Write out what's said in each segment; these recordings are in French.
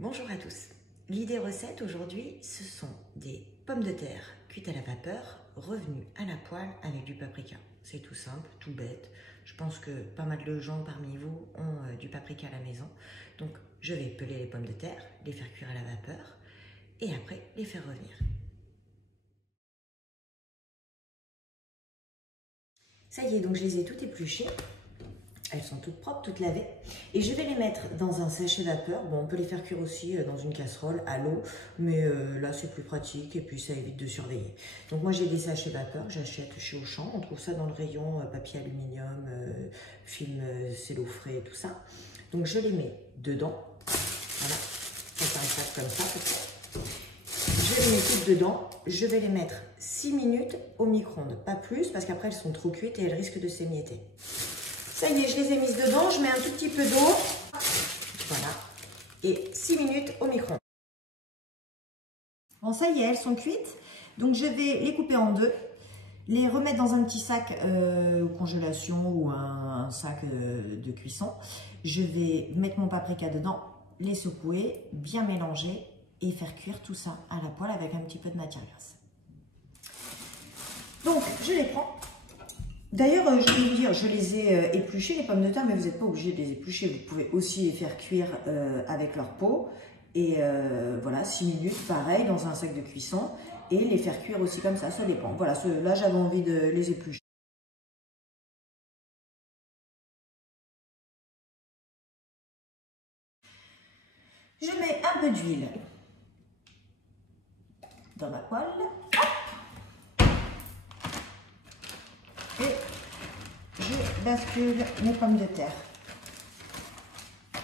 Bonjour à tous. L'idée recette aujourd'hui, ce sont des pommes de terre cuites à la vapeur, revenues à la poêle avec du paprika. C'est tout simple, tout bête. Je pense que pas mal de gens parmi vous ont du paprika à la maison. Donc je vais peler les pommes de terre, les faire cuire à la vapeur et après les faire revenir. Ça y est, donc je les ai toutes épluchées. Elles sont toutes propres, toutes lavées. Et je vais les mettre dans un sachet vapeur. Bon, on peut les faire cuire aussi dans une casserole à l'eau, mais là c'est plus pratique et puis ça évite de surveiller. Donc moi j'ai des sachets vapeur, j'achète chez Auchan. On trouve ça dans le rayon papier aluminium, film cello frais, tout ça. Donc je les mets dedans. Voilà, c'est un sac comme ça. Je les mets toutes dedans. Je vais les mettre 6 minutes au micro-ondes, pas plus, parce qu'après elles sont trop cuites et elles risquent de s'émietter. Ça y est, je les ai mises dedans, je mets un tout petit peu d'eau, voilà, et 6 minutes au micro-ondes. Bon, ça y est, elles sont cuites, donc je vais les couper en deux, les remettre dans un petit sac congélation ou un sac de cuisson. Je vais mettre mon paprika dedans, les secouer, bien mélanger et faire cuire tout ça à la poêle avec un petit peu de matière grasse. Donc, je les prends. D'ailleurs, je vais vous dire, je les ai épluchées, les pommes de terre, mais vous n'êtes pas obligé de les éplucher. Vous pouvez aussi les faire cuire avec leur peau. Et voilà, 6 minutes, pareil, dans un sac de cuisson. Et les faire cuire aussi comme ça dépend. Voilà, là, j'avais envie de les éplucher. Je mets un peu d'huile dans ma poêle. Et je bascule mes pommes de terre.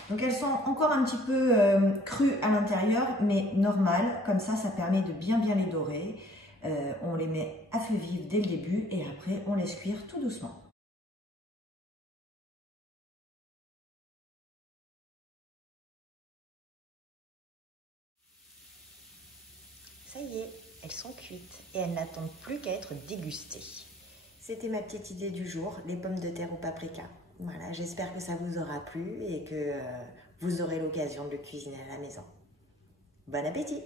Donc elles sont encore un petit peu crues à l'intérieur, mais normales. Comme ça permet de bien les dorer. On les met à feu vif dès le début et après on laisse cuire tout doucement. Ça y est, elles sont cuites et elles n'attendent plus qu'à être dégustées. C'était ma petite idée du jour, les pommes de terre au paprika. Voilà, j'espère que ça vous aura plu et que vous aurez l'occasion de le cuisiner à la maison. Bon appétit!